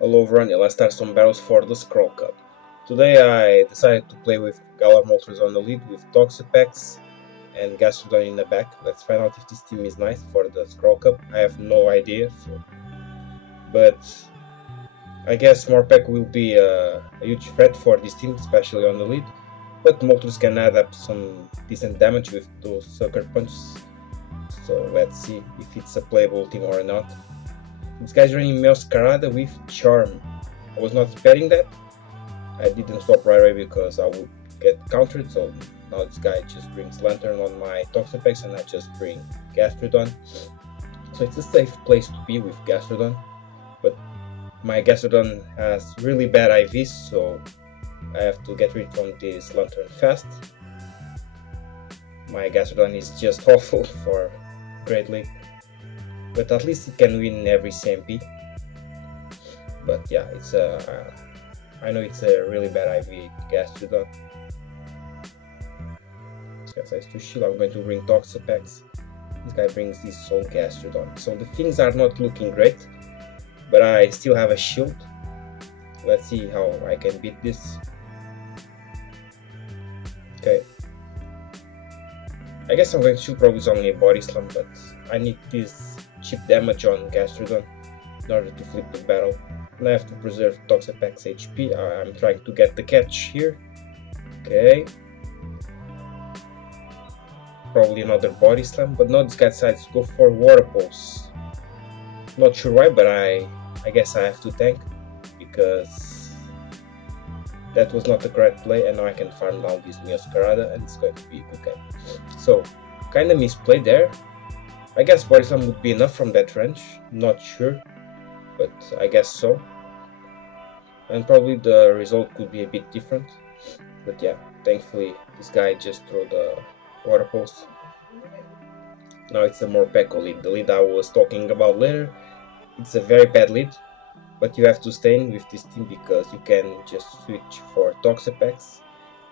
Hello everyone, let's start some battles for the Scroll Cup. Today I decided to play with Galar Moltres on the lead with Toxapex and Gastrodon in the back. Let's find out if this team is nice for the Scroll Cup. I have no idea, but I guess Morpeko will be a huge threat for this team, especially on the lead. But Moltres can add up some decent damage with those sucker punches. So let's see if it's a playable team or not. This guy's running Masquerada with Charm. I was not expecting that. I didn't swap right away because I would get countered, so now this guy just brings Lanturn on my Toxapex and I just bring Gastrodon. So it's a safe place to be with Gastrodon, but my Gastrodon has really bad IVs, so I have to get rid from this Lanturn fast. My Gastrodon is just awful for Great League, but at least it can win every CMP. But yeah, it's I know it's a really bad IV Gastrodon. This guy tries to shield. I'm going to bring Toxapex. This guy brings this Soul Gastrodon. So the things are not looking great, but I still have a shield. Let's see how I can beat this. Okay. I guess I'm going to shield, probably is only a body slam, but I need this cheap damage on Gastrodon in order to flip the battle. And I have to preserve Toxapex HP. I'm trying to get the catch here. Okay. Probably another body slam, but now this guy decides to go for water pulse. Not sure why, but I guess I have to tank because that was not the correct play, and now I can farm down this Masquerada and it's going to be okay. So kinda misplay there. I guess body slam would be enough from that range, not sure, but I guess so. And probably the result could be a bit different, but yeah, thankfully this guy just threw the water pulse. Now it's a Morpeko lead, the lead I was talking about later. It's a very bad lead, but you have to stay in with this team because you can just switch for Toxapex.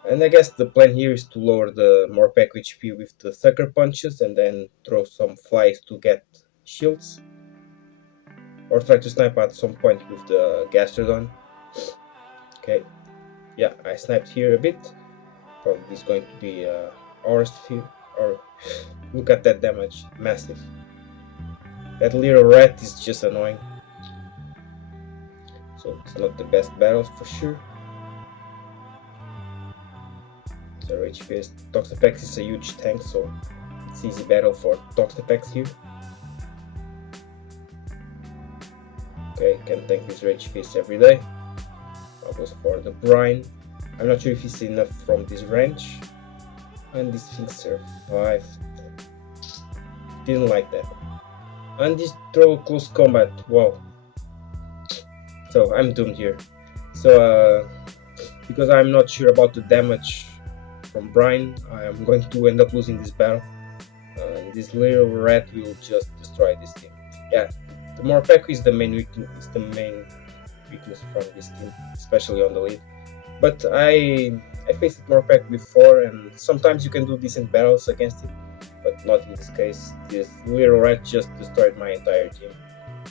And I guess the plan here is to lower the Morpeko HP with the sucker punches and then throw some flies to get shields. Or try to snipe at some point with the Gastrodon. Okay, yeah, I sniped here a bit. Probably it's going to be ours here. Or look at that damage, massive. That little rat is just annoying. So it's not the best battle for sure. So HP Toxapex is a huge tank, so it's easy battle for Toxapex here. Okay, can tank this Rage Fist every day. I'll go for the Brine. I'm not sure if it's enough from this range. And this thing survived. Didn't like that. And this throw close combat, wow. So I'm doomed here. So because I'm not sure about the damage from Brine, I am going to end up losing this battle. This little rat will just destroy this thing. Yeah, the Morpeko is the main weakness from this team, especially on the lead. But I faced Morpeko before, and sometimes you can do decent battles against it, but not in this case. This little rat just destroyed my entire team.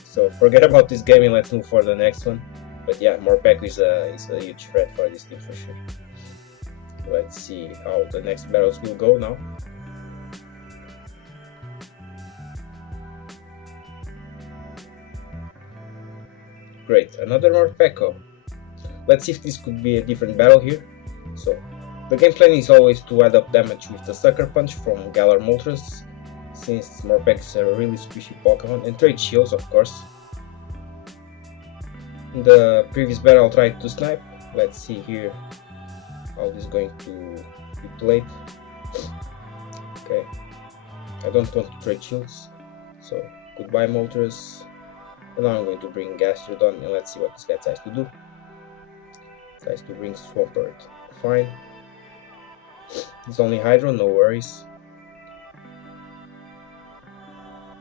So forget about this game and let's move for the next one. But yeah, Morpeko is a huge threat for this team for sure. Let's see how the next battles will go now. Great, another Morpeko. Let's see if this could be a different battle here. So the game plan is always to add up damage with the Sucker Punch from Galar Moltres, since Morpeko is a really squishy Pokemon, and trade shields of course. In the previous battle I tried to snipe. Let's see here how this is going to be played. Okay, I don't want to trade shields, so goodbye Moltres. And now I'm going to bring Gastrodon and let's see what this guy tries to do. Tries to bring Swampert. Fine. It's only Hydro, no worries.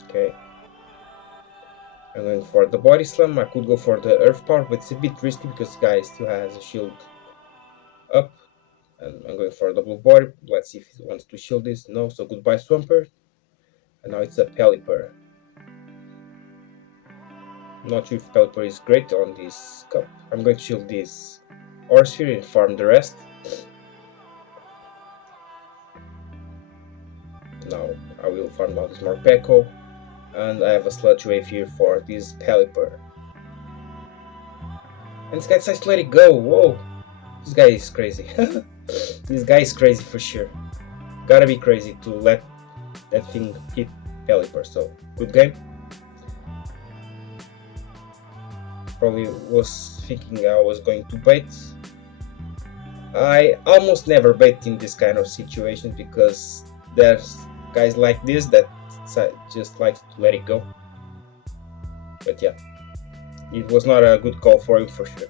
Okay. I'm going for the Body Slam. I could go for the Earth Power, but it's a bit risky because this guy still has a shield up. And I'm going for a double body. Let's see if he wants to shield this. No, so goodbye Swampert. And now it's a Pelipper. Not sure if Pelipper is great on this cup. I'm going to shield this Horse here and farm the rest. Now I will farm out this Morpeko, and I have a Sludge Wave here for this Pelipper. And this guy decides to let it go. Whoa, this guy is crazy. This guy is crazy for sure. Gotta be crazy to let that thing hit Pelipper. So good game. Probably was thinking I was going to bait. I almost never bait in this kind of situation because there's guys like this that just like to let it go. But yeah, it was not a good call for him for sure.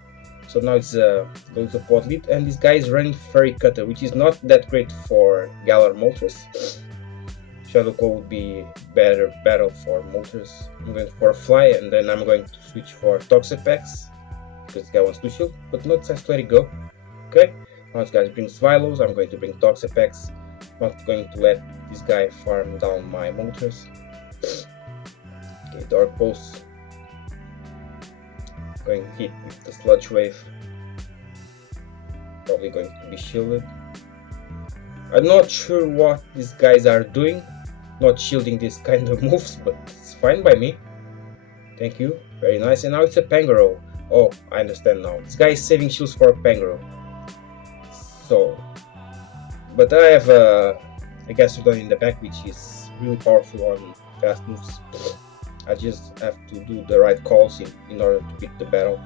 So now it's going to pot lead, and this guy is running Fairy Cutter, which is not that great for Galar Moltres. Shadow Claw would be better battle for Moltres. I'm going for a Fly, and then I'm going to switch for Toxapex because this guy wants to shield, but not just let it go. Okay, now this guy brings Vilos. I'm going to bring Toxapex. Not going to let this guy farm down my Moltres. Okay, Dark Pulse. Going to hit with the Sludge Wave. Probably going to be shielded. I'm not sure what these guys are doing, not shielding this kind of moves, but it's fine by me. Thank you, very nice. And now it's a Pangoro. Oh, I understand now. This guy is saving shields for a Pangoro. So, but I have a Gastrodon in the back, which is really powerful on fast moves. I just have to do the right calls in order to beat the battle.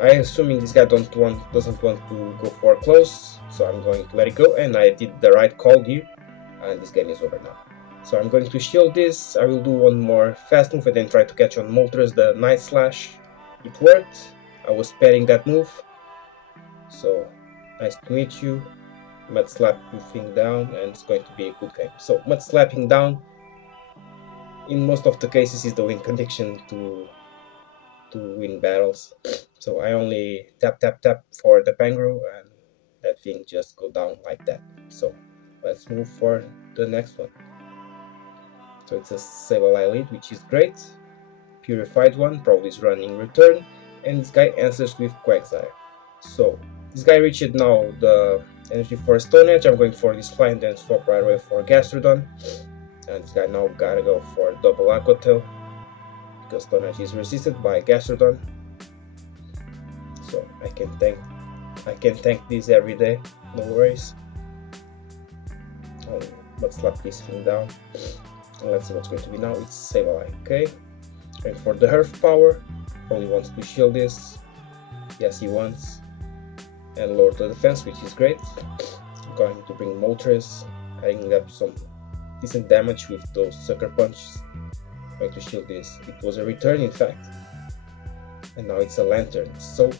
I'm assuming this guy doesn't want to go for close, so I'm going to let it go, and I did the right call here, and this game is over now. So I'm going to shield this. I will do one more fast move and then try to catch on Moltres the Night Slash. It worked. I was sparing that move. So nice to meet you. Mud slap your thing down, and it's going to be a good game. So mud slapping down in most of the cases is the win condition to win battles. So I only tap for the Pangoro, and that thing just go down like that. So let's move for the next one. So it's a Sableye lead, which is great. Purified one probably is running Return, and this guy answers with Quagsire. So this guy reached now the energy for Stone Edge. I'm going for this Fly and then swap right away for Gastrodon. And this guy now gotta go for double Aqua Tail because Stone Edge is resisted by Gastrodon. So I can tank this every day, no worries. Let's slap this thing down. And let's see what's going to be now. It's Sableye, okay? Going for the Earth Power. Probably wants to shield this. Yes, he wants. And lower the defense, which is great. I'm going to bring Moltres, adding up some decent damage with those Sucker Punches. I'm going to shield this. It was a return, in fact. And now it's a Lanturn. So,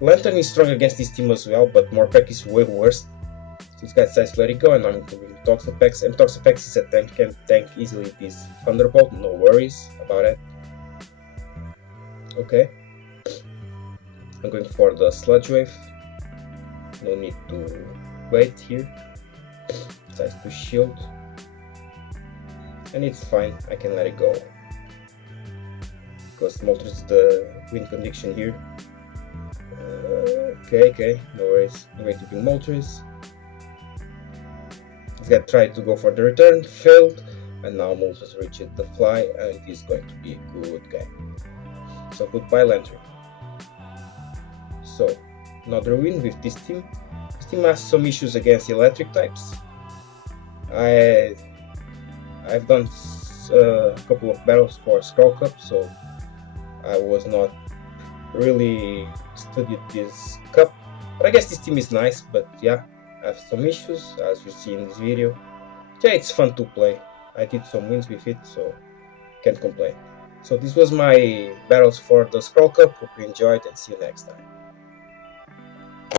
Lanturn is strong against this team as well, but Morpeko is way worse. So this guy decides to let it go, and I'm doing Toxapex. And Toxapex is a tank, can tank easily this Thunderbolt, no worries about it. Okay. I'm going for the Sludge Wave. No need to wait here. Decides to shield. And it's fine, I can let it go. Because Moltres is the win condition here. Okay, no worries. I'm going to bring Moltres. This guy tried to go for the return, failed, and now Moltres reached the Fly, and it is going to be a good game. So goodbye Lanturn. So another win with this team. This team has some issues against electric types. I've done a couple of battles for Scroll Cup, so I was not really studied this cup. But I guess this team is nice, but yeah, I have some issues as you see in this video. Yeah, it's fun to play. I did some wins with it, so can't complain. So this was my battles for the Scroll Cup. Hope you enjoyed, and see you next time.